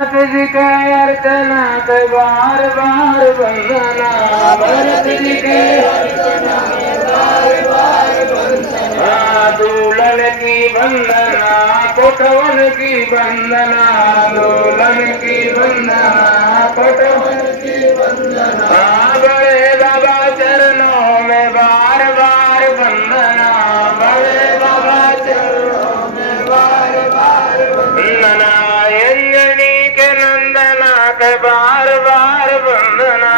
भरत जी के अर्चना के बार बार वंदना, भरत जी के अर्चना के बार बार वंदना, दुल्हन की वंदना कोटवन की वंदना, दुल्हन की वंदना कोटवन की वंदना, बड़े बाबा चरणों में बार बार वंदना, बड़े बाबा चरणों में बार बार वंदना, बार बार वंदना,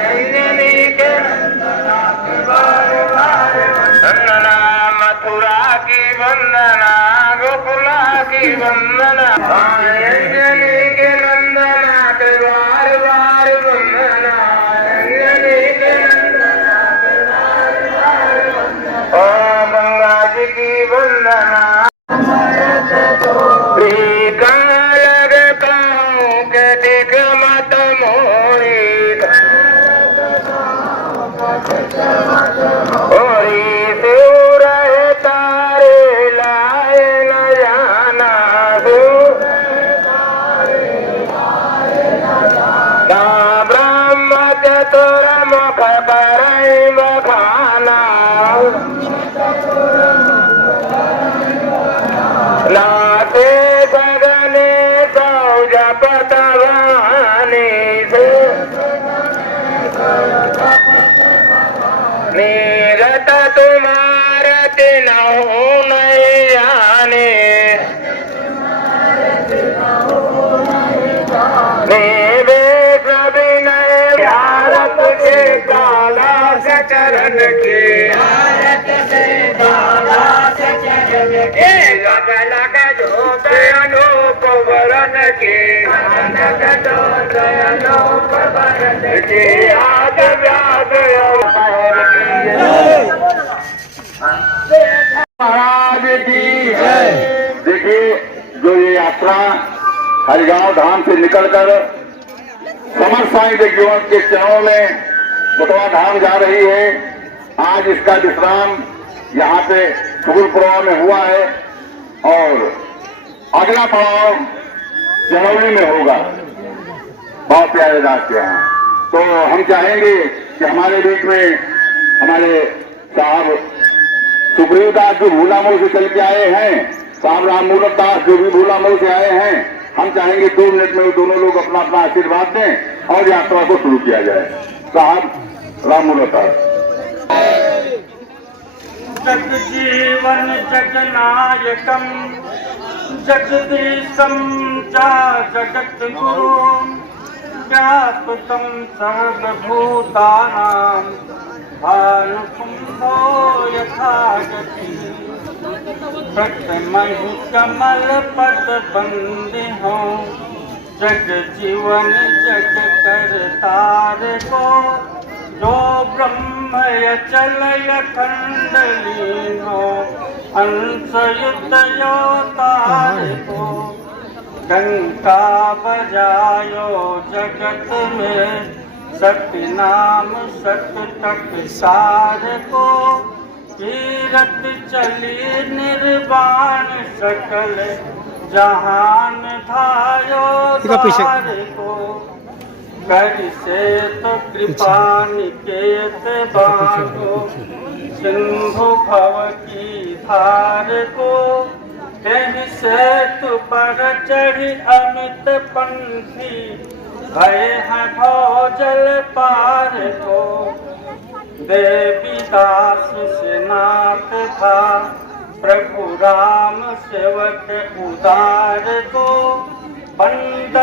अंजनी के नंदना के बार बार वंदना, मथुरा की वंदना गोकुला की वंदना, अंजनी के नंदना के बार बार वंदना, अंजनी के नंदना के बार बार वंदना, ओ गंगा जी की वंदना, नीरत तुम्हारा दिन हो नहीं आने, भारत के काला चरण के, भारत से काला चरण के, लग लग जोत अनूप वरण के, लग जोत अनूप वरण के, आज व्याध महाराज की जय। देखिए, जो ये यात्रा हरिगांव धाम से निकलकर समर साई देवगियों के चरणों में कोटवा धाम जा रही है। आज इसका विश्राम यहाँ पे सुगुलपुरा में हुआ है और अगला पड़ाव जनवरी में होगा बहुत प्यारे दास के यहाँ। तो हम चाहेंगे कि हमारे बीच में हमारे साहब सुग्रीव दास जो भूला मऊ से चल के आए हैं, साहब राम मूरत दास जो भी भूला मऊ से आए हैं, हम चाहेंगे 2 मिनट में वो दोनों लोग अपना अपना आशीर्वाद दें और यात्रा को शुरू किया जाए। साहब राम मूरत दास। जग जीवन जगनायकम जगदीशम चा जगत गुरु व्यापकम सर्वभूतानां भानुकुंभो यथा गति, सतमहि कमल पद बंदे हो, जग जीवन जग करतार को, जो ब्रह्म अचल अखंड लीन हो, अंश युद्ध अवतार को, डंका बजायो जगत में, सत्य नाम सत्य तक सार को, कीरत चली निर्वाण सकल जहान धायो द्वार को, कर से तो कृपा निकेत बांधो, सिंधु भव की धार को, कहीं से तु पर चढ़ी अमित पंथी, भय है भौजल पार को, देवी दास से नाथ था प्रभु राम सेवक उदार को, पंडित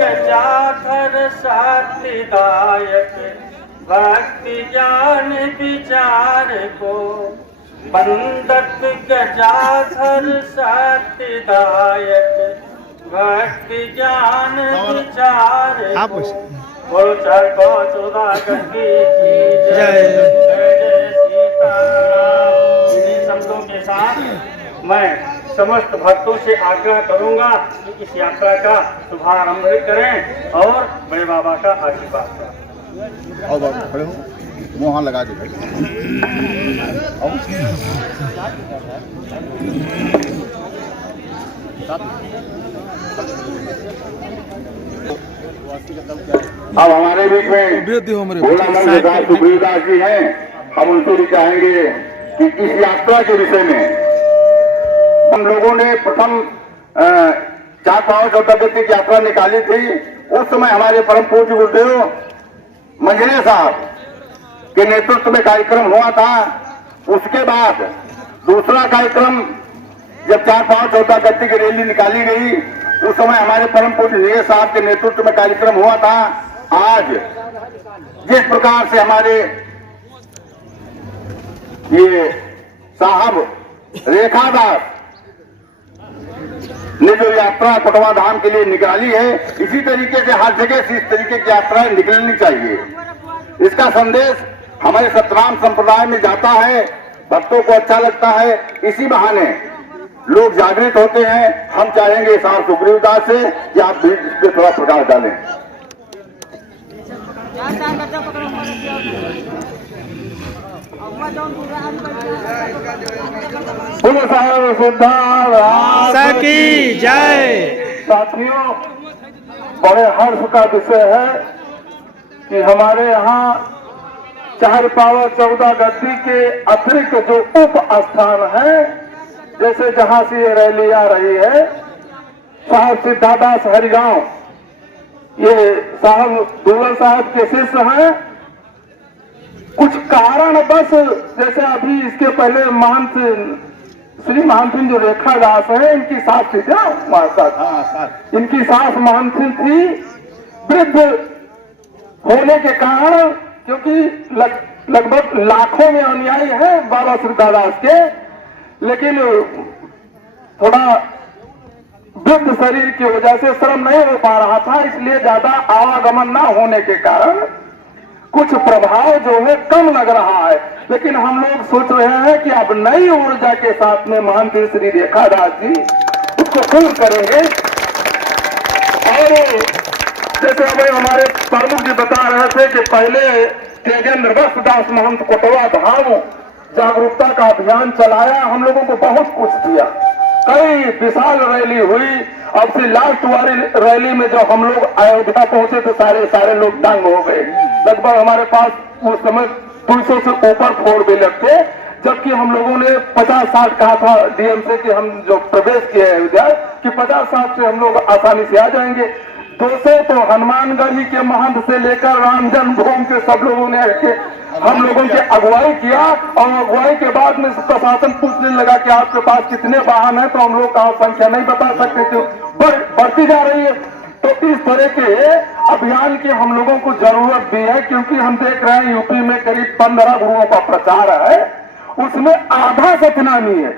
गजाधर साथिदायक भक्ति ज्ञान विचार को, पंडित गजाधर साथिदायक भक्ति ज्ञान विचार को, बोलो 414 गंगे की जय, जय सीताराम। इन्हीं शब्दों के साथ मैं समस्त भक्तों से आग्रह करूंगा कि इस यात्रा का शुभारंभ करें और बड़े बाबा का आशीर्वाद करें। आओ बाबा खड़े हो, मुँह लगा दो भाई। अब हमारे बीच में भोला मन विकास सुखदेव दास जी हैं, हम उनसे भी चाहेंगे कि इस यात्रा के विषय में हम लोगों ने प्रथम 4-5 गति की यात्रा निकाली थी। उस समय हमारे परम पूज्य गुरुदेव मंझले साहब के नेतृत्व में कार्यक्रम हुआ था। उसके बाद दूसरा कार्यक्रम जब 4-5 गति की रैली निकाली गई, उस समय हमारे परम पूज्य मंझले साहब के नेतृत्व में कार्यक्रम हुआ था। आज जिस प्रकार से हमारे ये साहब रेखादास ने जो यात्रा कोटवा धाम के लिए निकाली है, इसी तरीके से हर जगह से इस तरीके की यात्राएं निकलनी चाहिए। इसका संदेश हमारे सतनाम संप्रदाय में जाता है, भक्तों को अच्छा लगता है, इसी बहाने लोग जागृत होते हैं। हम चाहेंगे साहब सुखदेव दास से कि आप भी इस पर थोड़ा प्रकाश डालें। बोलो साहब सिद्धार्थ की जय। साथियों, बड़े हर्ष का विषय है कि हमारे यहाँ 4-14 गद्दी के अतिरिक्त जो उप स्थान है, जैसे जहां से ये रैली आ रही है, साहब सिद्धादास हरिगांव, ये साहब दुलर साहब के शिष्य हैं। कुछ कारण बस, जैसे अभी इसके पहले महंत श्री महंत जो रेखा दास है, इनकी सास थी क्या साथ? इनकी सास महंत थी। वृद्ध होने के कारण, क्योंकि लगभग लाखों में अनुयायी है बाबा सिद्धादास के, लेकिन थोड़ा वृद्ध शरीर की वजह से श्रम नहीं हो पा रहा था, इसलिए ज्यादा आवागमन न होने के कारण कुछ प्रभाव जो है कम लग रहा है। लेकिन हम लोग सोच रहे हैं कि अब नई ऊर्जा के साथ में महंत श्री रेखादास जी उसको पूर्ण करेंगे। और जैसे हमें हमारे प्रमुख जी बता रहे थे कि पहले तेजेंद्र बख्श दास महंत कोटवा धाम जागरूकता का अभियान चलाया, हम लोगों को बहुत कुछ दिया, कई विशाल रैली हुई। अब से लास्ट वाली रैली में जब हम लोग अयोध्या पहुंचे तो सारे लोग दंग हो गए। लगभग हमारे पास उस समय 200 से ऊपर 4 व्हीलर थे, जबकि हम लोगों ने 50-60 कहा था डीएम से कि हम जो प्रवेश किए अयोध्या कि 50-60 से हम लोग आसानी से आ जाएंगे। 200 तो हनुमानगढ़ ही के महंत से लेकर राम जन्मभूमि के सब लोगों ने हम लोगों की अगुवाई किया। और अगुवाई के बाद में प्रशासन पूछने लगा कि आपके पास कितने वाहन है, तो हम लोग का संख्या नहीं बता सकते थे, बढ़ती जा रही है। तो इस तरह के अभियान की हम लोगों को जरूरत भी है, क्योंकि हम देख रहे हैं यूपी में करीब 15 गुरुओं का प्रचार है, उसमें आधा सतनामी है,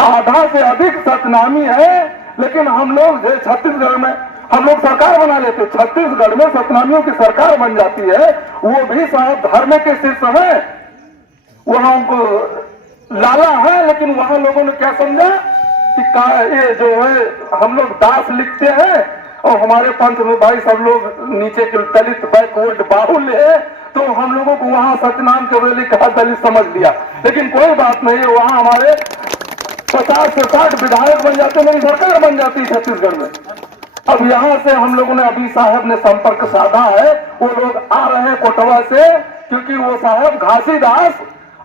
आधा से अधिक सतनामी है। लेकिन हम लोग छत्तीसगढ़ में हम लोग सरकार बना लेते, छत्तीसगढ़ में सतनामियों की सरकार बन जाती है, वो भी साहब धर्म के शिष्य है, वहां उनको लाला है। लेकिन वहां लोगों ने क्या समझा कि ये जो है हम लोग दास लिखते हैं और हमारे पंथ में भाई सब लोग नीचे के दलित बैकवर्ड बाहुल्य है, तो हम लोगों को वहां सतनाम के रैली कहा दलित समझ लिया। लेकिन कोई बात नहीं, वहां हमारे 50 से 60 विधायक बन जाते, मेरी सरकार बन जाती छत्तीसगढ़ में। अब यहाँ से हम लोगों ने, अभी साहब ने संपर्क साधा है, वो लोग आ रहे हैं कोटवा से, क्योंकि वो साहब घासीदास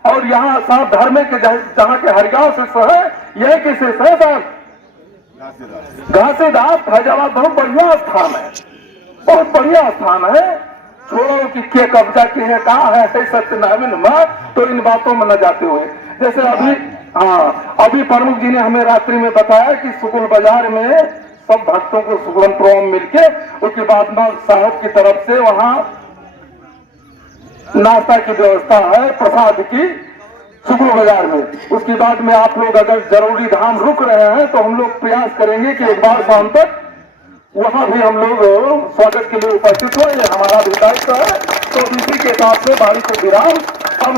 और यहाँ साहब धर्मे के जहाँ के हरिगांव शिष्य है, यह किस शिष्य है साहब? घासीदास फैजाबाद बहुत बढ़िया स्थान है, बहुत बढ़िया स्थान है। छोड़ो कि के कब्जा की है, कहाँ है सत्यनारायण में, तो इन बातों में न जाते हुए, जैसे अभी प्रमुख जी ने हमें रात्रि में बताया कि सुकुल बाजार में सब भक्तों को सुगम प्रोम मिलके, उसके बाद में साहब की तरफ से वहां नाश्ता की व्यवस्था है, प्रसाद की, सुकुल बाजार में। उसके बाद में आप लोग अगर जरूरी धाम रुक रहे हैं तो हम लोग प्रयास करेंगे कि एक बार शाम तक वहां भी हम लोग स्वागत के लिए उपस्थित हो, ये हमारा भी दायित्व है। तो इसी के साथ में बारी को विराम, हम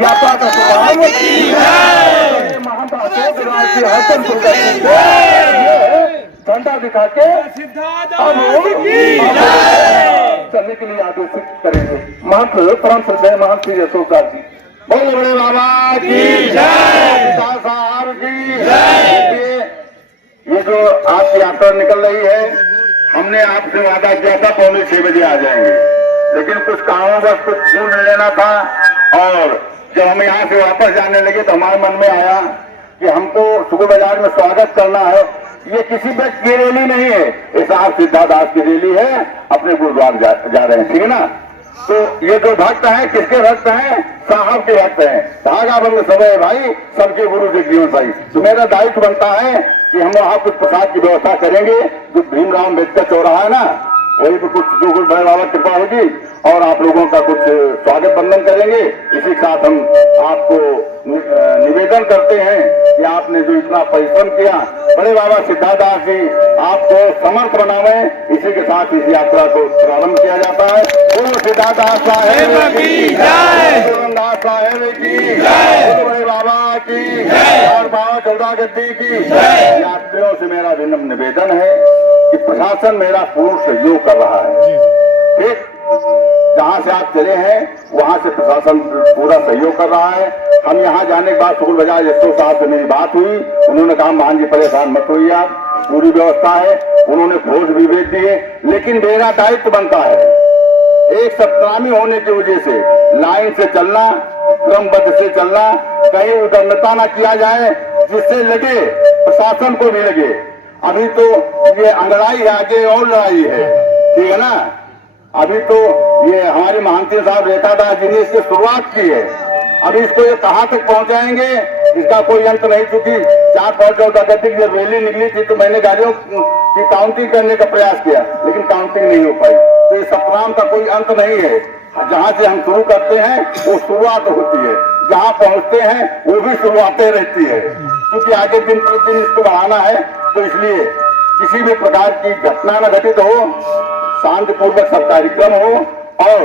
यात्रा का शुभारंभ महंत अशोक राज के हसन झंडा दिखा के चलने के लिए आदेशित करेंगे। महंत परम श्रद्धेय महंत श्री अशोक राज जी, बोल बड़े बाबा की जय, साहब की जय। यात्रा निकल रही है। हमने आपसे वादा किया था 5:45 बजे आ जाएंगे, लेकिन कुछ कारणवश कुछ छूट लेना था। और जब हम यहाँ से वापस जाने लगे तो हमारे मन में आया कि हमको सुगु बाजार में स्वागत करना है। ये किसी व्यक्ति की रैली नहीं है, ये साहब सिद्धादास की रैली है, अपने गुरुद्वारा जा रहे हैं, ठीक है ना। तो ये जो भक्त हैं, किसके भक्त हैं? साहब के भक्त हैं। धागा बंद समय भाई, सबके गुरु के जीवन भाई। तो मेरा दायित्व बनता है कि हम वहाँ कुछ प्रसाद की व्यवस्था करेंगे। जो भीमराव अम्बेडकर चौराहा है ना, वही पे कुछ जो कुछ भैरव बाबा कृपा होगी और आप लोगों का कुछ स्वागत बंधन करेंगे। इसी के साथ हम आपको निवेदन करते हैं कि आपने जो इतना परिश्रम किया, बड़े बाबा सिद्धादास जी आपको समर्थ बनावे। इसी के साथ इस यात्रा को प्रारंभ किया जाता है। गुरु सिद्धादास साहेब की जय, गुरुदास साहेब की जय, बड़े बाबा की जय और बाबा चौदह गद्दी की जय। यात्रियों से मेरा विनम्र निवेदन है कि प्रशासन मेरा पूर्ण सहयोग कर रहा है। ठीक, जहां से आप चले हैं वहां से प्रशासन पूरा सहयोग कर रहा है। हम यहाँ जाने के बाद सुगु बाजार एसओ साहब से मेरी बात हुई, उन्होंने कहा मान जी परेशान मत होइए आप, पूरी व्यवस्था है। उन्होंने भोज भी भेज दिए, लेकिन मेरा दायित्व बनता है एक सप्तामी होने की वजह से लाइन से चलना, क्रमबद्ध से चलना, कहीं उदंडता ना किया जाए जिससे लगे प्रशासन को भी लगे अभी तो ये अंगड़ाई आगे और लड़ाई है, ठीक है ना। अभी तो ये हमारे महंती साहब रेतादास जी ने इसकी शुरुआत की है, अभी इसको ये कहाँ तक पहुंचाएंगे इसका कोई अंत नहीं। चूंकि 4-5 गद्दी की जब रैली निकली थी तो मैंने गाड़ियों की काउंटिंग करने का प्रयास किया, लेकिन काउंटिंग नहीं हो पाई। तो इस सप्ताह का कोई अंत नहीं है। जहाँ से हम शुरू करते हैं वो शुरुआत होती है, जहाँ पहुँचते हैं वो भी शुरुआतें रहती है, क्योंकि आगे दिन प्रतिदिन इसको बढ़ाना है। तो इसलिए किसी भी प्रकार की घटना न घटित हो, शांतिपूर्वक सब कार्यक्रम हो और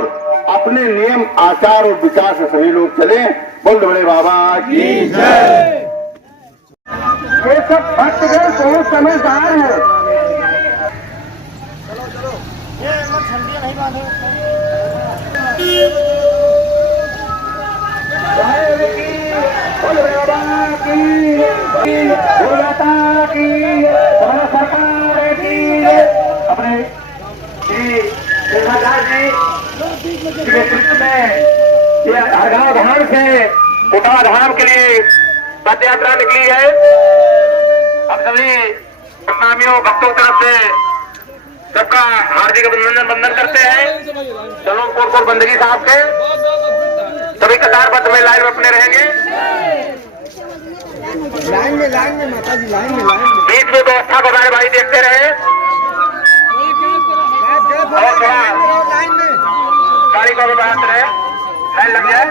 अपने नियम आचार और विचार से सभी लोग चले। बोल बड़े बाबा की जय। ये सब भक्तगण बहुत समझदार है। अपने नेतृत्व में ये हरगांव धाम से कोटा धाम के लिए पद यात्रा निकली है। अब सभी प्रणामियों भक्तों की तरफ से सबका हार्दिक अभिनंदन वंदन करते हैं। चलो कोर बंदगी साहब के सभी कतारबद्ध में लाइन में अपने रहेंगे। लाइन में माता जी, लाइन में बीच में व्यवस्था को हमारे भाई देखते रहे और थोड़ा गाड़ी को भी बढ़ाते रहे, लाइन लग जाए।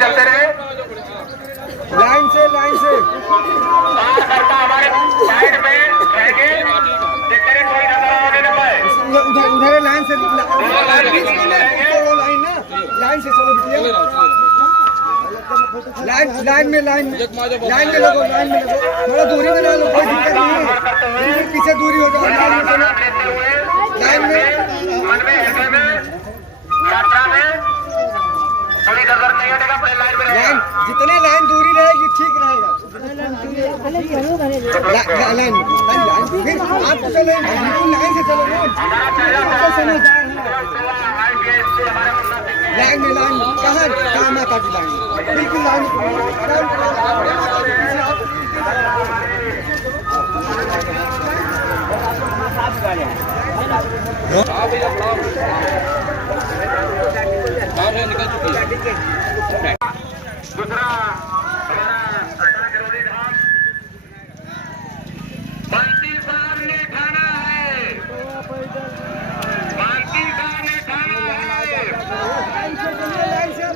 चलते रहे लाइन से हमारे साइड में रहेंगे, देखते रहे कोई नजर आने न पाए। उधर लाइन से लाइन से चलो बिटिया, लाइन में लगो, थोड़ा दूरी बना लो, कोई दिक्कत नहीं है, पीछे दूरी हो जाओ। लाइन में मन में हृदय में यात्रा में कोई नजर नहीं हटेगा, अपने लाइन में रहेगा। जितने लाइन दूरी रहेगी ठीक रहेगा। लाइन फिर आप तो चलो, लाइन से चलो ना। लाइन में कहाँ माता की लाइन, बिल्कुल लाइन। दूसरा हमारा जरूरी धाम बंसी साहब ने ठाना है, बंसी साहब ने ठाना है,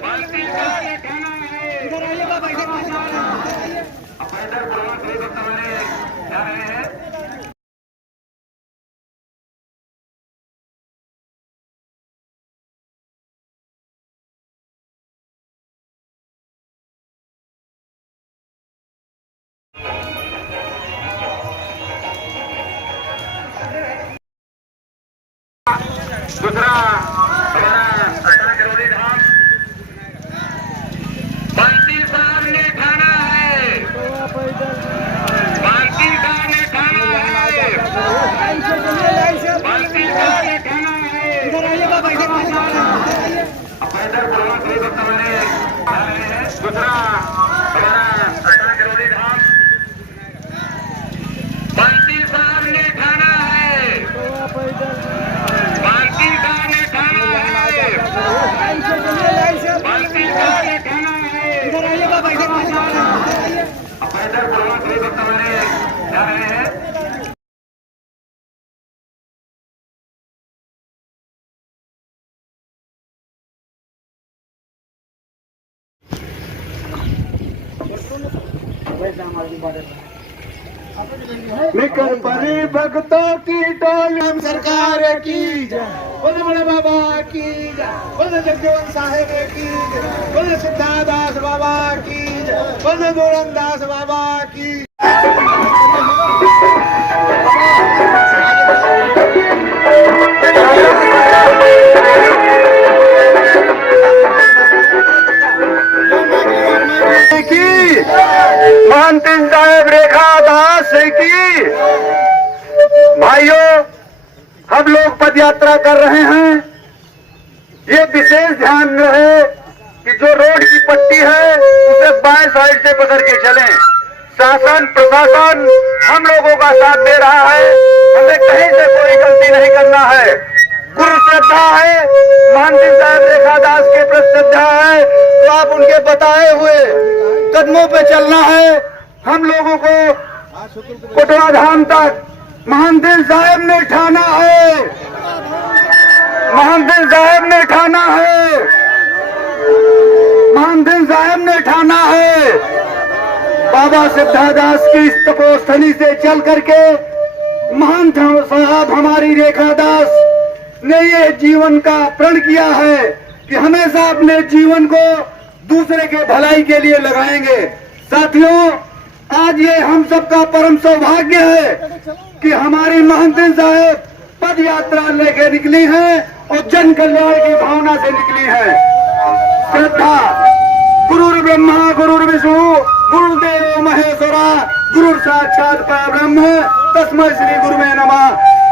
बंसी साहब ने ठाना है। इधर आइए बाबा, इधर पैदल प्रवास जा रहे हैं। दूसरा हमारा जरूरी धाम बंसी साहब ने ठाना है, दूसरा हमारा करोड़ी धाम बाल्टी साहब ने खाना है, बाल्टी साहब ने खाना है, बाल्टी साहब ने खाना है। इधर आइए बाबा, इधर पैदल जा रहे हैं। निकल पड़े भक्तों की टोली, हम सरकार की जय, बोले बड़े बाबा की जय, बोले जगजीवन साहेब की जय, बोले सिद्धादास बाबा की जय, बोले गोरंदास बाबा की। महंत साहेब रेखा दास की। भाइयों, हम लोग पद यात्रा कर रहे हैं। ये विशेष ध्यान रहे कि जो रोड की पट्टी है उसे बाएं साइड से पकड़ के चलें। शासन प्रशासन हम लोगों का साथ दे रहा है, हमें कहीं से कोई गलती नहीं करना है। गुरु श्रद्धा है, महंत साहब रेखा दास के प्रति श्रद्धा है, तो आप उनके बताए हुए कदमों पे चलना है। हम लोगों को कोटवा धाम तक महंत साहब ने ठाना है, महंत साहब ने ठाना है, महंत साहब ने ठाना है। बाबा सिद्धादास की इस तपोस्थली से चल करके महंत साहब हमारी रेखा दास ने ये जीवन का प्रण किया है कि हमेशा अपने जीवन को दूसरे के भलाई के लिए लगाएंगे। साथियों, आज ये हम सबका परम सौभाग्य है कि हमारी महंत साहब पद यात्रा लेके निकली है और जन कल्याण की भावना से निकली है। श्रद्धा गुरुर् ब्रह्मा गुरुर् विष्णु गुरुदेव महेश्वरा गुरु साक्षात परब्रह्म तस्मै श्री गुरुवे नमः।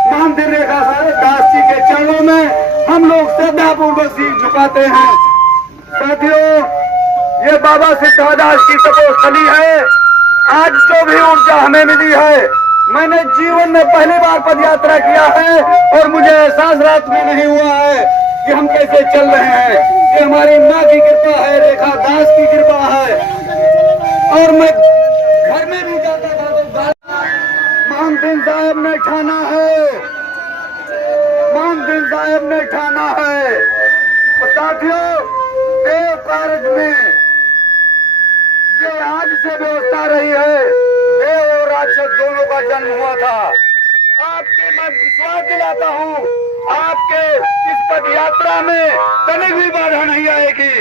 महंत रेखा दास जी के चरणों में हम लोग श्रद्धा पूर्वक सिर झुकाते हैं। साथियों, ये बाबा सिद्धादास की तपोस्थली है। आज जो भी ऊर्जा हमें मिली है, मैंने जीवन में पहली बार पद यात्रा किया है और मुझे एहसास रात में नहीं हुआ है कि हम कैसे चल रहे हैं। ये हमारी माँ की कृपा है, रेखा दास की कृपा है। और मैं घर में भी जाता था तो महंत साहब ने ठाना है, महंत साहब ने ठाना है। साथियों, देव कार्य में ये आज से व्यवस्था रही है। देव और राक्षस दोनों का जन्म हुआ था। आपके मैं विश्वास दिलाता हूँ, आपके इस पद यात्रा में तनिक भी बाधा नहीं आएगी,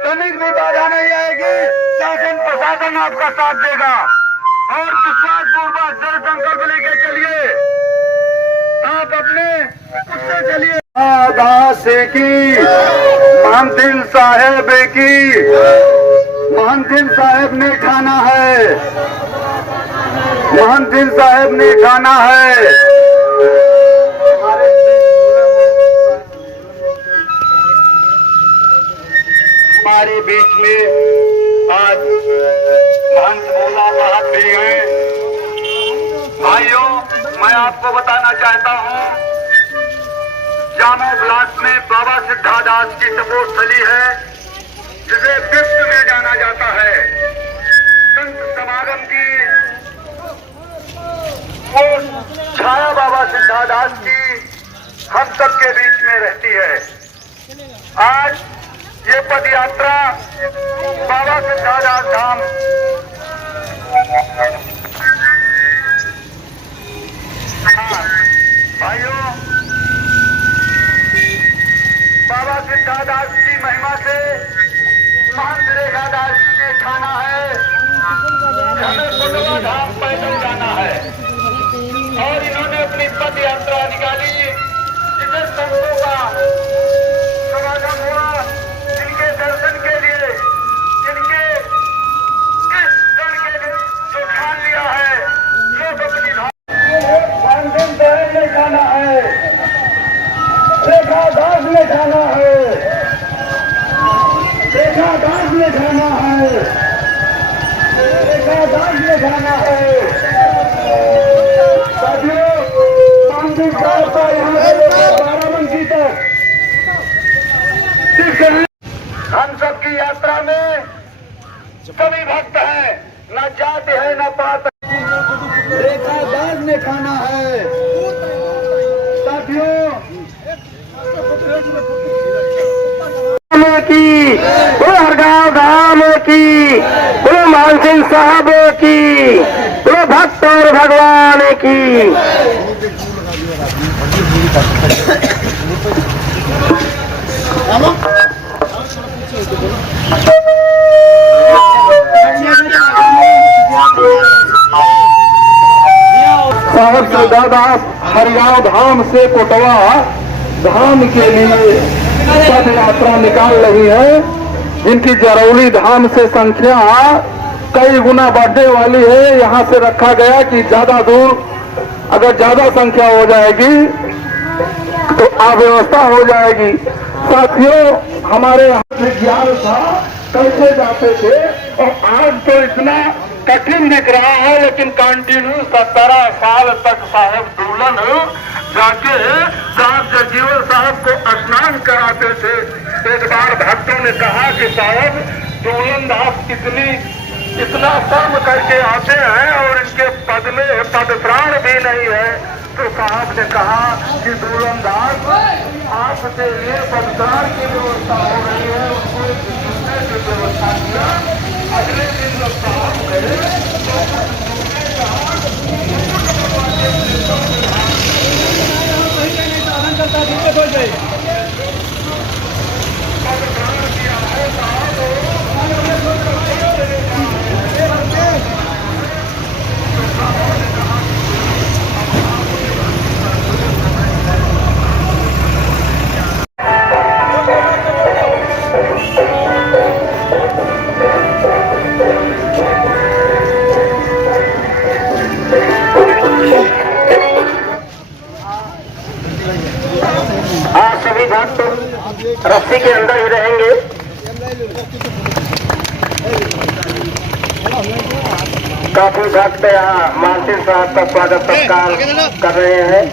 तनिक भी बाधा नहीं आएगी। शासन प्रशासन आपका साथ देगा और विश्वास पूर्वक दृढ़ संकल्प लेके चलिए। आप अपने उससे चलिए। दास की, महंत साहेब की, महंत साहेब ने ठाना है, महंत साहेब ने ठाना है। हमारे बीच में आज महंत भोला साहब भी हैं। भाइयों, मैं आपको बताना चाहता हूँ, जामो ब्लॉक में बाबा सिद्धादास की तपोस्थली है जिसे विश्व में जाना जाता है। संत समागम की वो छाया बाबा सिद्धादास की हम सबके बीच में रहती है। आज ये पद यात्रा बाबा सिद्धादास धाम भाइयों, बाबा सिद्धादास की महिमा से महंत रेखा दास जी ने ठाना है, हमें कोटवा धाम पैदल जाना है। और इन्होंने अपनी पद यात्रा निकाली जिसे संतों का समागम हुआ, जिनके दर्शन के लिए, जिनके इस दर के लिए जो ठान लिया है, लोग अपनी महंत साहब ने ठाना है, रेखा दास ने ठाना है। रेखा दास में जाना है, रेखा दास में जाना है। साथियों, मंदिर साहब का यहाँ से लेकर बाराबंकी तक हम सब की यात्रा में सभी भक्त हैं, न जाति है न पात। रेखा दास ने खाना है। साथियों की, बोलो हरगांव धाम की, बोलो मानसिंह साहब की, बोलो भक्त और भगवान की। साहब सरदारदास हरियाणा धाम से कोटवा धाम के लिए पद यात्रा निकाल रही है, जिनकी जरौली धाम से संख्या कई गुना बढ़ने वाली है। यहाँ से रखा गया कि ज्यादा दूर अगर ज्यादा संख्या हो जाएगी तो अव्यवस्था हो जाएगी। साथियों, हमारे यहाँ ज्ञान था कैसे जाते थे, और आज तो इतना कठिन दिख रहा है, लेकिन कंटिन्यू 17 साल तक साहब दुल्हन जाके साहब जगजीवन साहब को स्नान कराते थे। एक बार भक्तों ने कहा कि साहब दुल्हन दास इतना कर्म करके आते हैं और इनके पद में पदत्राण भी नहीं है। तो साहब ने कहा कि दुल्हन दास आपसे ये पदत्राण की व्यवस्था हो रही है, उसको की व्यवस्था किया। अगले दिन जब साहब गए सभी भक्त रस्सी के अंदर ही रहेंगे। काफी भक्त यहाँ मानसिंह साहब का स्वागत सत्कार कर रहे हैं।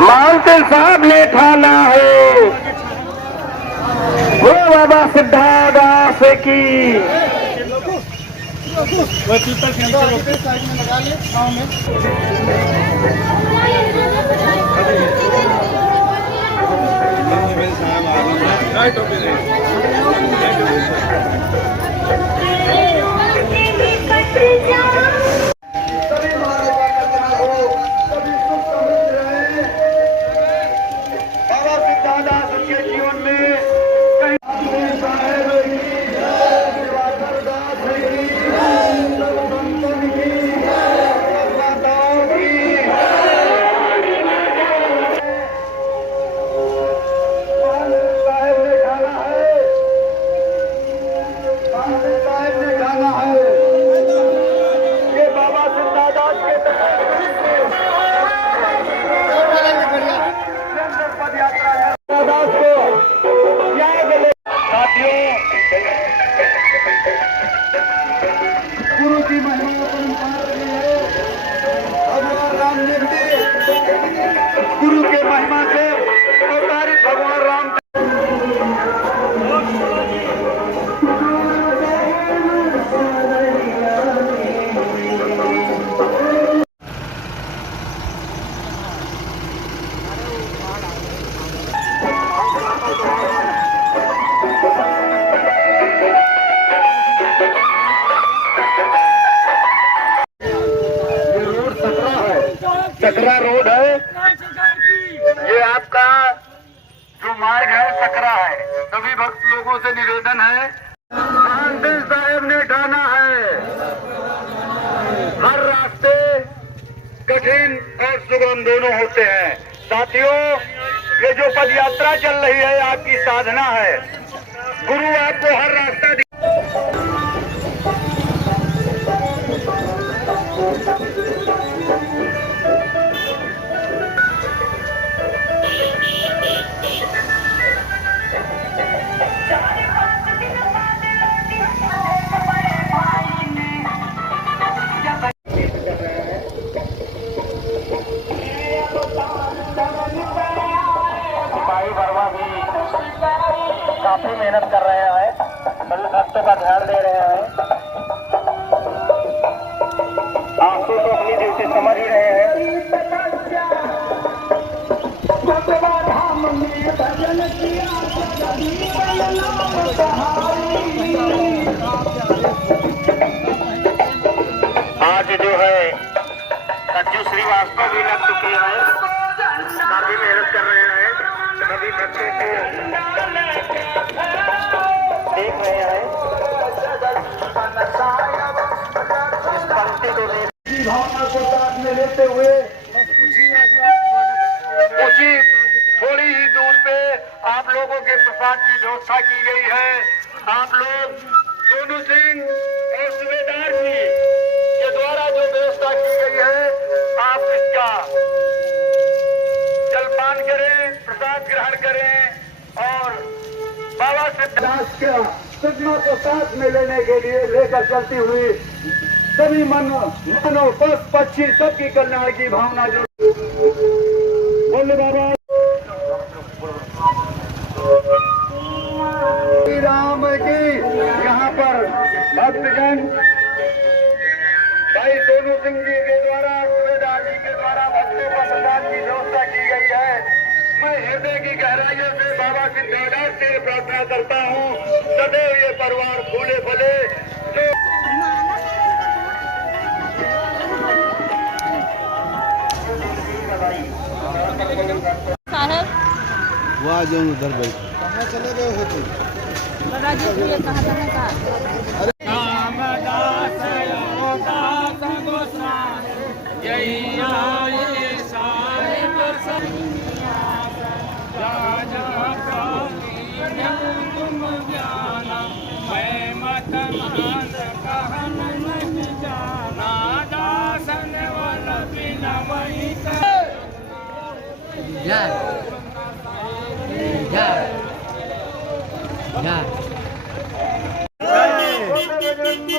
मानसिंह साहब ने ठाना है, वो बाबा सिद्धादास की। बाबा सिद्धादास उनके जीवन में गुरु की महिमा भगवान राम ने गुरु के महिमा से अवतारित भगवान राम सकरा रोड है। ये आपका जो मार्ग है सकरा है। सभी भक्त लोगों से निवेदन है, मानसिंह साहब ने ठाना है, हर रास्ते कठिन और सुगम दोनों होते हैं। साथियों, ये जो पद यात्रा चल रही है आपकी साधना है। गुरु आपको हर रास्ता काफी मेहनत कर रहे हैं, सभी भक्तों का ध्यान दे रहे हैं। आंसू तो अपनी ड्यूटी समझ ही रहे हैं। आज जो है सज्जू श्रीवास्तव भी लग चुके हैं, काफी मेहनत कर रहे हैं, सभी बच्चों को देख रहे हैं। इस पंक्ति को देख भावना को साथ में लेते हुए उचित थोड़ी ही दूर पे आप लोगों के प्रसाद की व्यवस्था की गई है। आप लोग सोनू सिंह और सूबेदार जी के द्वारा जो व्यवस्था की गई है, आप इसका जलपान करें, प्रसाद ग्रहण करें और बाबा से दास का सदमा को साथ में लेने के लिए लेकर चलती हुई सभी मानव पशु पक्षी सबकी कल्याण की भावना जो बोले बाबा श्री राम की। यहाँ पर भक्तजन भाई सोनू सिंह जी के द्वारा, सूबेदार जी के द्वारा भक्तों का प्रसाद की व्यवस्था की गई है। मैं हृदय की गहराइयों से बाबा सिद्धिदास से प्रार्थना करता हूँ, सदैव ये परिवार फूले फले। जो साहब वो आ जाऊँ उधर बैठ। कहाँ चले गए हो तुम? राजेश भैया कहा था ना कहा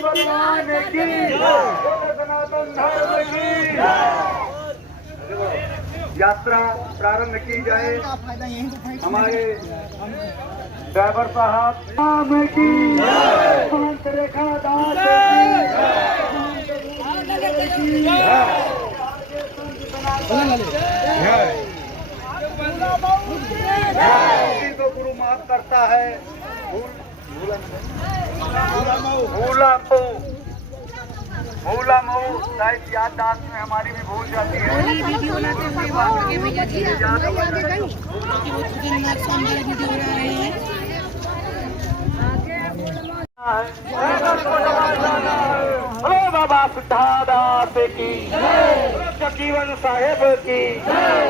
भगवान की सनातन धर्म की यात्रा प्रारंभ की जाए। हमारे ड्राइवर साहब राम की, महंत रेखा दास की को गुरु माफ करता है। भूला मऊ शायद याददाश्त में हमारी भी भूल जाती है। हेलो बाबा सिद्धादास की, चकीवन साहेब की,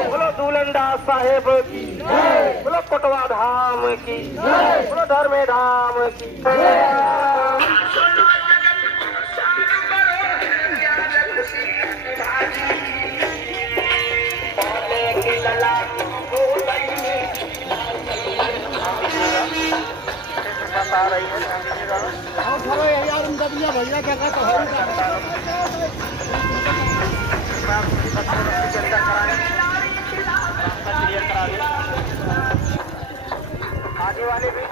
बोलो दूलनदास साहेब की, बोलो कोटवा धाम की, बोलो धर्मे धाम की। आ रही है यार उनका भैया भैया जगह तो है। आगे वाले भी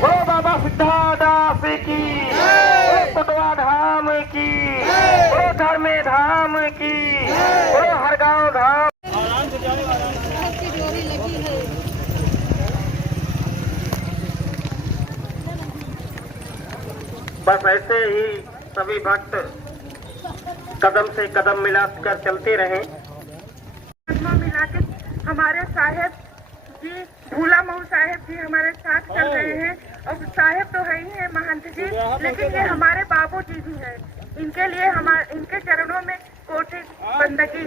वो बाबा सिद्धादास की, वो कोटवा धाम की, वो धर्मे धाम की, वो हरगांव धाम। बस ऐसे ही सभी भक्त कदम से कदम मिलाकर चलते रहे। मिला के हमारे साहेब जी, भूला मऊ साहेब जी हमारे साथ चल रहे हैं। और साहेब तो है ही है महंत जी, लेकिन ये हमारे बाबू जी भी हैं। इनके लिए इनके चरणों में कोटि बंदगी,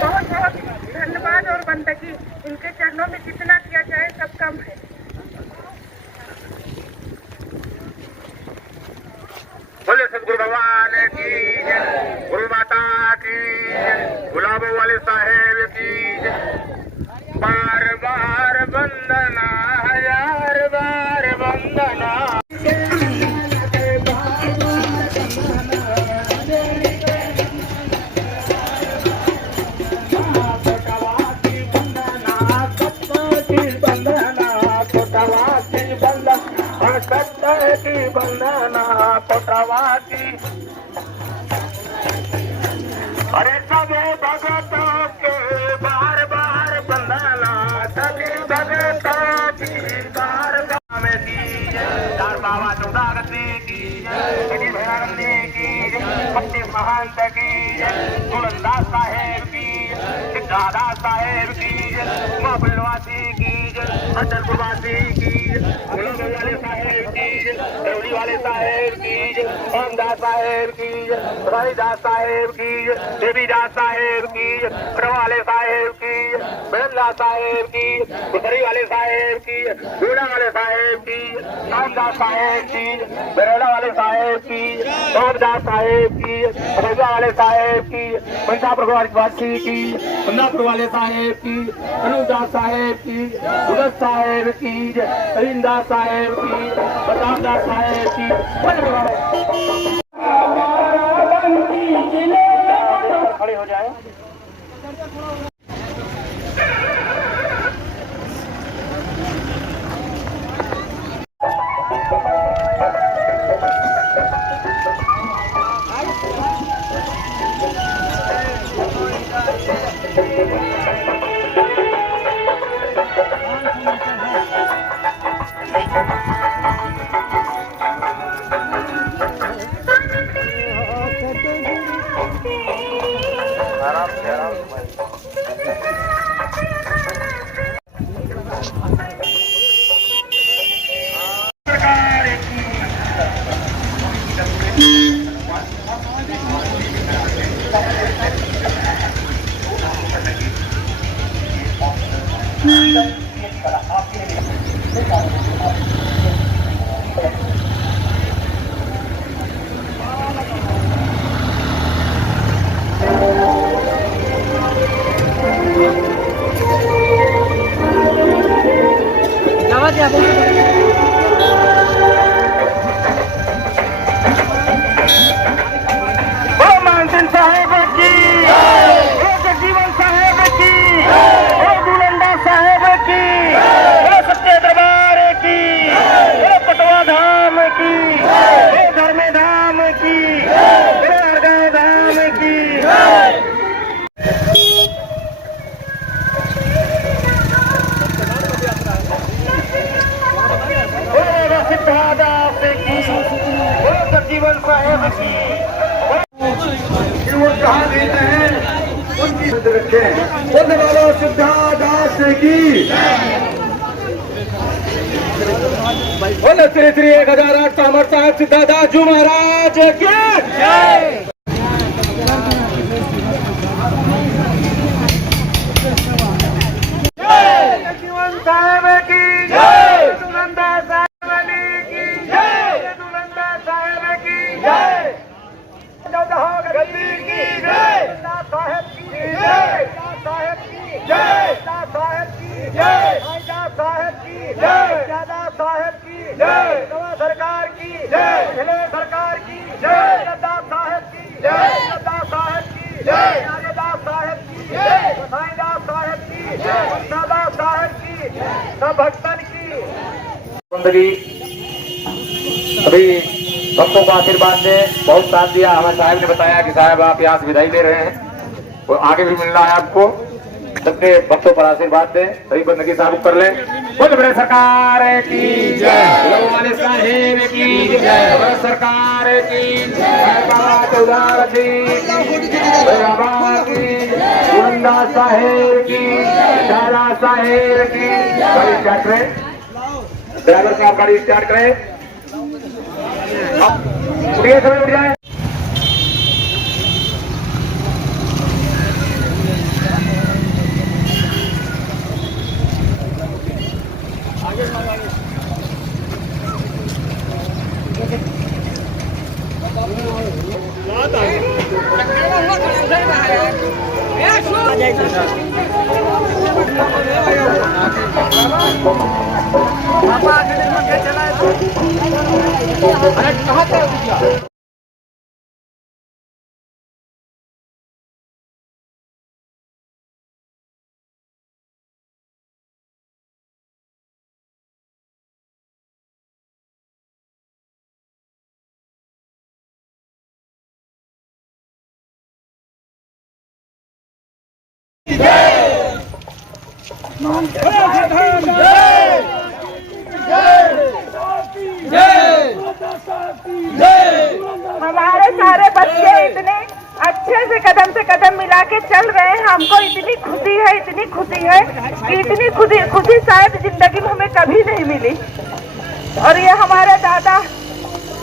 बहुत बहुत धन्यवाद और बंदगी। इनके चरणों में जितना किया जाए सब कम है। बोले सदगुरु भगवान की, गुरु माता की, गुलाबों वाले साहेब बंदना कोटवा की अरे सभी भगतों के बार बार बंदना सभी भगतों की बार बार में की चार बाबा चौदागती की सभी भैरवनी की पट्टी महंत की तुलंदास साहेब की दादा साहेब की महापुलवासी की अचलपुरवासी की वाले साहेब की देवली वाले साहेब की रामदास साहेब की रविदास साहेब की देवीदास साहेब की वाले साहेब की बेला साहेब की कुतरी वाले साहेब की बूढ़ा वाले साहेब की रामदास साहेब की बरेला वाले साहेब की रामदास साहेब की रजा वाले साहेब की पंचापुर वासी की पंजापुर वाले साहेब की अनुदास साहेब की उदय साहेब की अरिंदास साहेब की प्रतापदास साहेब की खड़े हो जाए। आराम से मानसिंह साहेब की, जगजीवन साहेब की, दुलंदा साहेब की, सत्य दरबार की, पटवा धाम की, धर्मे धाम की, हरगांव धाम की। सिद्धादास की, जगजीवन साहेब की, वो कहा देते हैं उनकी रखे बोलने वालों सिद्धादास की बोले श्री श्री 1008 कामर साहब सिद्धादास जी महाराज की जीवन साहेब की जय, दुलंदा साहेब की जय, दुलंदा साहेब की जय, गद्दी की जय, साहेब की जय, साहेब की जय, साहेब की जय, साहेब की जय, दादा साहेब की जय, नवा सरकार की जय, हिले सरकार की जय, दादा साहेब की जय, दादा साहेब की जय, दादा साहेब की जय, साईदास साहेब की जय, दादा साहेब की सब भक्तन की जिंदगी अभी भक्तों को आशीर्वाद दे। बहुत साथ दिया। हमारे साहब ने बताया कि साहब आप यहाँ से विदाई ले रहे हैं और आगे भी मिलना है आपको। सबके भक्तों पर आशीर्वाद दे। सही बंदगी साहब कर ले। बोल बड़े सरकार की जय, वाले साहेब की जय, सरकार की बाबा चौधारी बाबा की, बुलंदा साहेब की, दादा साहेब की। गाड़ी स्टार्ट करें, ड्राइवर साहब गाड़ी स्टार्ट करें। उठिए, सभी उठ जाए। कहाँ हमारे सारे बच्चे इतने अच्छे से कदम मिला के चल रहे हैं। हमको इतनी खुशी है कि इतनी खुशी शायद जिंदगी में हमें कभी नहीं मिली। और ये हमारे दादा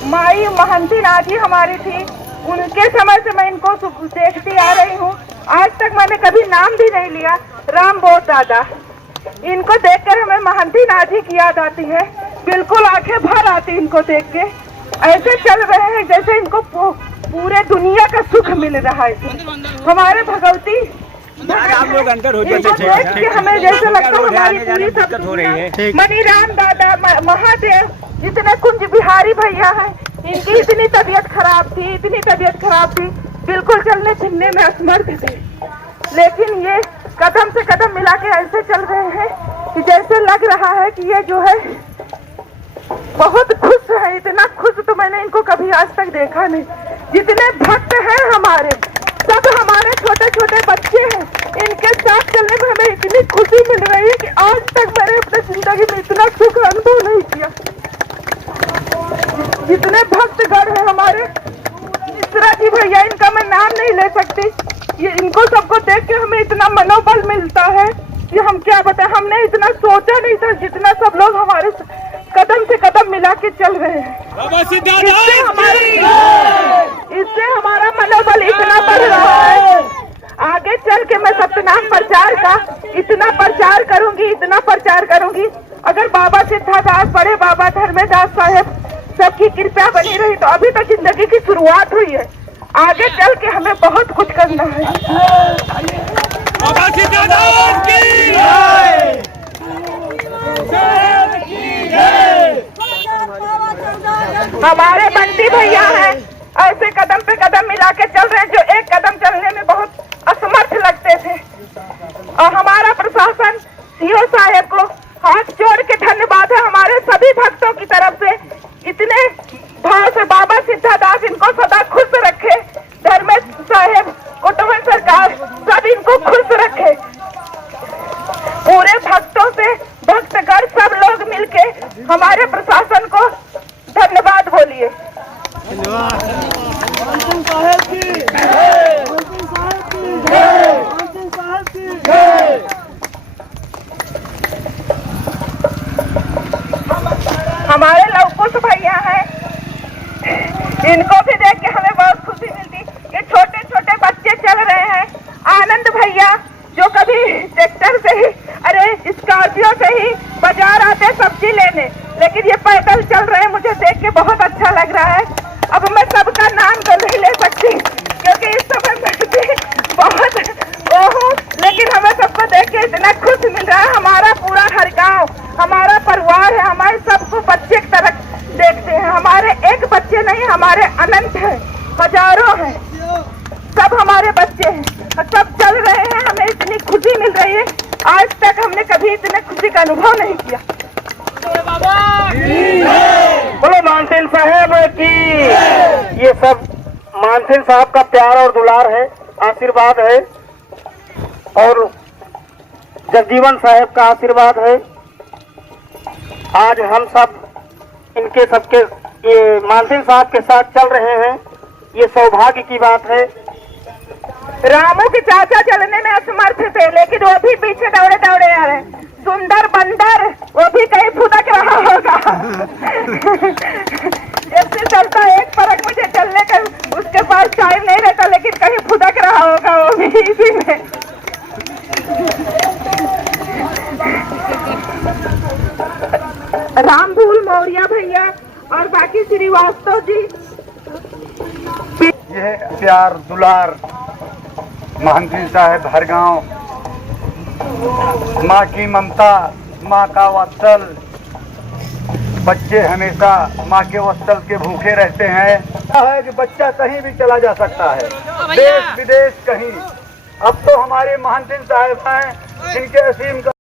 माई महंती नाथ जी हमारी थी, उनके समय से मैं इनको देखती आ रही हूँ। आज तक मैंने कभी नाम भी नहीं लिया। राम बोस दादा, इनको देखकर हमें महंती नाथ जी की याद आती है। बिल्कुल आंखें भर आती इनको देख के। ऐसे चल रहे हैं जैसे इनको पूरे दुनिया का सुख मिल रहा है। हमारे भगवती आप लोग अंदर हो जाते, हमें जैसे लगता है हमारी पूरी सब हो रही है। मनीराम दादा, महादेव, जितने कुंज बिहारी भैया हैं, इनकी इतनी तबीयत खराब थी, बिल्कुल चलने फिरने में असमर्थ थे। लेकिन ये कदम से कदम मिला के ऐसे चल रहे हैं कि जैसे लग रहा है कि ये जो है बहुत खुश है। इतना खुश तो मैंने इनको कभी आज तक देखा नहीं। जितने भक्त हैं हमारे, सब हमारे छोटे छोटे बच्चे हैं। इनके साथ चलने में हमें इतनी खुशी मिल रही है कि आज तक मैंने अपनी जिंदगी में इतना सुख अनुभव नहीं किया। जितने भक्तगण हैं हमारे, मिश्रा जी भैया, इनका मैं नाम नहीं ले सकती। ये इनको सबको देख के हमें इतना मनोबल मिलता है कि हम क्या बताएं। हमने इतना सोचा नहीं था जितना सब लोग हमारे कदम से कदम मिला के चल रहे हैं। इससे हमारा मनोबल इतना बढ़ रहा है। आगे चल के मैं सत्यनाम प्रचार का इतना प्रचार करूंगी। अगर बाबा सिद्धादास, बड़े बाबा धर्मेदास साहब सबकी कृपा बनी रही तो अभी तो जिंदगी की शुरुआत हुई है। आगे चल के हमें बहुत कुछ करना है। बाबा सिद्धादास की जय। हमारे बंटी भैया हैं, ऐसे कदम पे कदम मिला के चल रहे हैं जो एक कदम चलने में बहुत असमर्थ लगते थे। और हमारा प्रशासन, सीओ साहब को हाथ जोड़ के धन्यवाद है हमारे सभी भक्तों की तरफ से। इतने भाव से बाबा सिद्धादास इनको सदा खुश रखे। धर्मेश साहब, कुटुंब सरकार, सब इनको खुश रखे। पूरे भक्तों से भक्तगण सब लोग मिलके हमारे प्रशासन को धन्यवाद बोलिए। हमारे लवकुश भैया हैं, इनको भी देख के हमें बहुत खुशी मिलती। ये छोटे छोटे बच्चे चल रहे हैं। आनंद भैया जो कभी ट्रैक्टर से ही, अरे स्कॉर्पियो से ही बाजार आते सब्जी लेने, लेकिन ये पैदल चल रहे हैं। मुझे देख के बहुत अच्छा लग रहा है। अब मैं सबका नाम तो नहीं ले सकती क्योंकि इस समय बहुत ओहो, लेकिन हमें सबको देख के इतना खुश मिल रहा है। हमारा पूरा हर गाँव हमारा परिवार है। हमारे सबको बच्चे की तरह देखते हैं। हमारे एक बच्चे नहीं, हमारे अनंत हैं, हजारों हैं, सब हमारे बच्चे हैं। सब चल रहे हैं, हमें इतनी खुशी मिल रही है। आज तक हमने कभी इतने खुशी का अनुभव नहीं किया। बोलो मानसिंह साहब की। ये सब मानसिंह साहब का प्यार और दुलार है, आशीर्वाद है, और जगजीवन साहब का आशीर्वाद है। आज हम सब इनके सबके ये मानसिंह साहब के साथ चल रहे हैं, ये सौभाग्य की बात है। रामू के चाचा चलने में असमर्थ थे, लेकिन वो भी पीछे दौड़े दौड़े आ रहे हैं। सुंदर बंदर, वो भी कहीं फुदक रहा होगा। ऐसे चलता एक फर्क मुझे चलने का, उसके पास टाइम नहीं रहता, लेकिन कहीं फुदक रहा होगा वो भी इसी में। रामभूल मौर्य भैया और बाकी श्रीवास्तव जी, ये प्यार दुलार महंती साहब हर गांव, माँ की ममता, माँ का वत्सल, बच्चे हमेशा माँ के वत्सल के भूखे रहते हैं। है कि बच्चा कहीं भी चला जा सकता है, देश विदेश कहीं। अब तो हमारे महंती साहब हैं, जिनके असीम का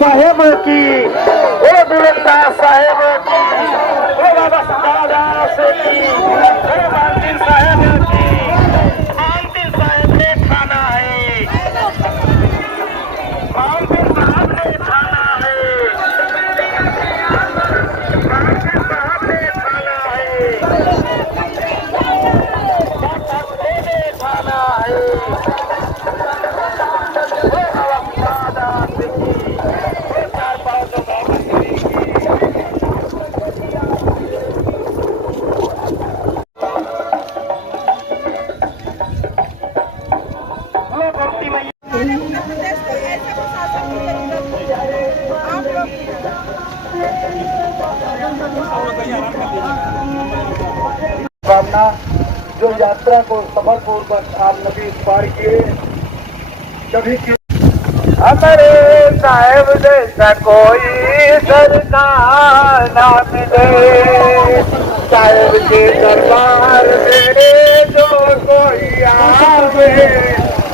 साहेब की, ओ बिरंदा साहेब की, ओ बाबा दास की, ओ मानसिंह साहेब की। मानसिंह साहेब ने खाना है, मानसिंह साहब ने खाना है, मानसिंह साहब ने खाना है, खाना है। भावना जो यात्रा को सफलपूर्वक आप नबी पार किए, कभी हमारे साहेब जैसा कोई सरकार ना मिले। साहेब के दरबार में जो कोई आवे,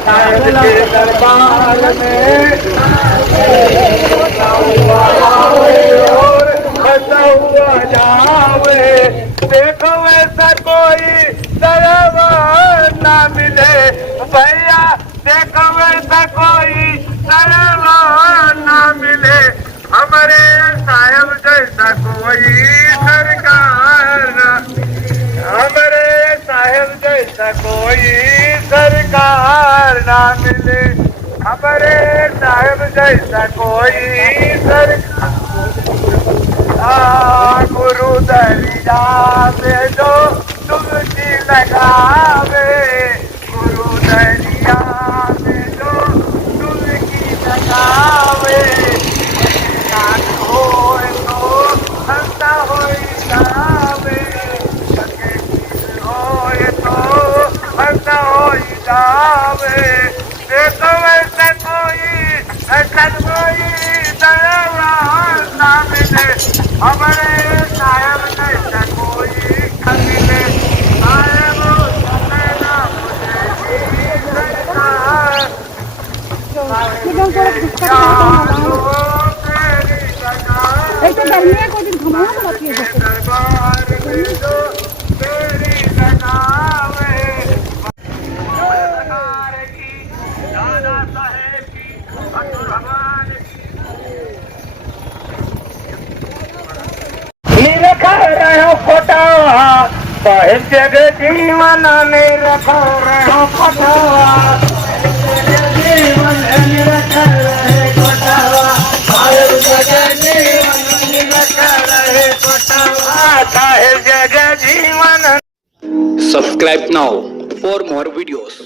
साहेब के दरबार में और बचा हुआ जावे। देखो ऐसा कोई दरबार ना मिले भैया, देखो ऐसा कोई दरबार ना मिले। हमारे साहेब जैसा कोई सरकार ना, हमारे साहेब जैसा कोई सरकार ना मिले। हमारे साहेब जैसा कोई सरकार। गुरु दरिया में जो डुबकी लगावे, गुरु दरिया में जो डुबकी लगावे। होए तो हंसा हो जावे, होए तो हंसा हो जावे। देखो ऐसा कोई दरबार ना मिले। हमारे साहेब जैसा कोई मिले। साहेब ना ऐसे गर्मी है कोई दिन घुमाओ तो बाकी है दरबार में जो तेरी लगावे। सरकार की, दादा साहेब की, भगवान निरखा रहो फोटावा, साहेब जगह जीवन निरखा रहो फोटावा, जीवन निरखा रहे फोटावा, साहेब जगह जीवन निरखा रहे फोटावा, साहेब जगह जीवन। Subscribe now for more videos.